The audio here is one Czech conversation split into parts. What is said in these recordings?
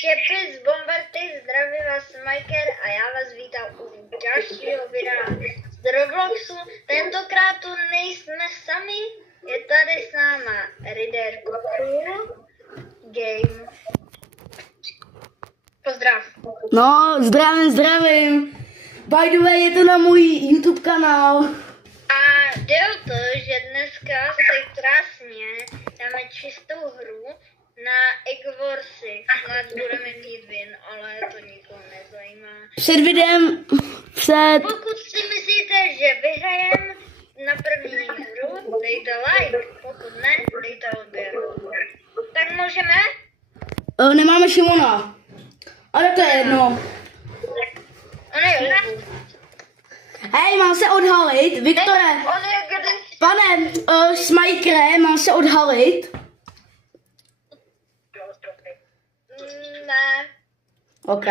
Kepy z Bombardy, zdraví vás Majker a já vás vítám u dalšího videa z Robloxu. Tentokrát tu nejsme sami, je tady s náma Rider Cool Game. Pozdrav. No, zdravím. By the way, je to na můj YouTube kanál. A jde o to, že dneska se krásně dáme čistou hru na Eggwarsy. Snad budeme mít win, ale to nikoho nezajímá. Před videem, Pokud si myslíte, že vyhrajem na první hru, dejte like. Pokud ne, dejte odběr. Tak můžeme? Nemáme Šimona. Ale to je jedno. Hej, mám se odhalit, Viktore. Pane, Smajkere, mám se odhalit. Ne. OK.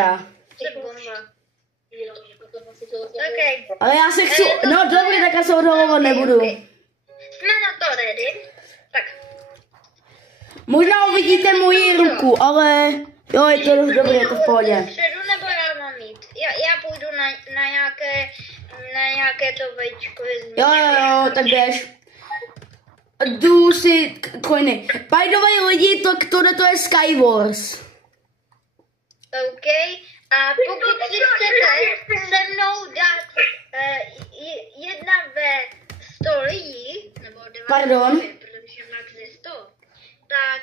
Okay. Ale já se chci, no dobrý, tak já se odhalovat nebudu. Jsme na to ready. Tak. Možná uvidíte moji ruku, ale jo, je to dost dobré, je to v pohodě. Předu nebo já mám mít? Já půjdu na nějaké to vejčko. Jo, tak jdeš. Jdu si coiny. By the way, lidi, to je Skywars. OK. A pokud si chcete se mnou dát 1 ve 100 lidí, nebo 90, Pardon. protože max je 100, tak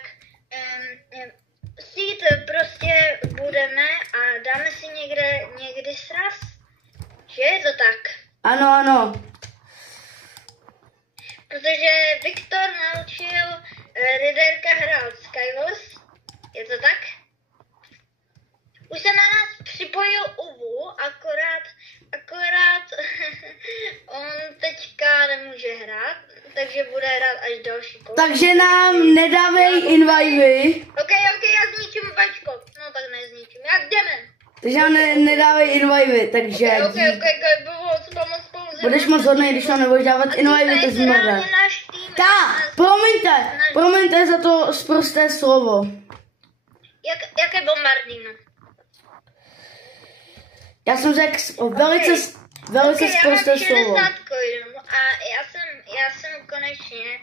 si prostě budeme a dáme si někdy sraz. Že je to tak? Ano. Protože Viktor naučil Riderka hrát Skywars. Je to tak? Už se na nás připojil Uvu, akorát on teďka nemůže hrát, takže bude hrát až další kolo. Takže nám nedávej invivy. OK, já zničím vačko. No tak nezničím, jak jdeme. Takže nám nedávej invivy, takže... OK, pomoc. Budeš moc hodnej, když nám nebudeš dávat invivy, to zmrde. Promiňte za to sprosté slovo. Jaké bombardino? Já jsem řekl velice sprosté slovo. Já mám 60 coinů a já jsem konečně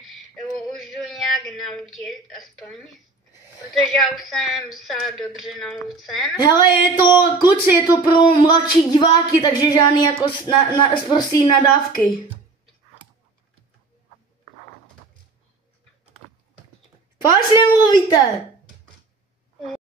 už jdu nějak naučit, aspoň. Protože já už jsem docela dobře naučen. Hele, kluci, je to pro mladší diváky, takže žádný jako sprostý nadávky. Proč nemluvíte?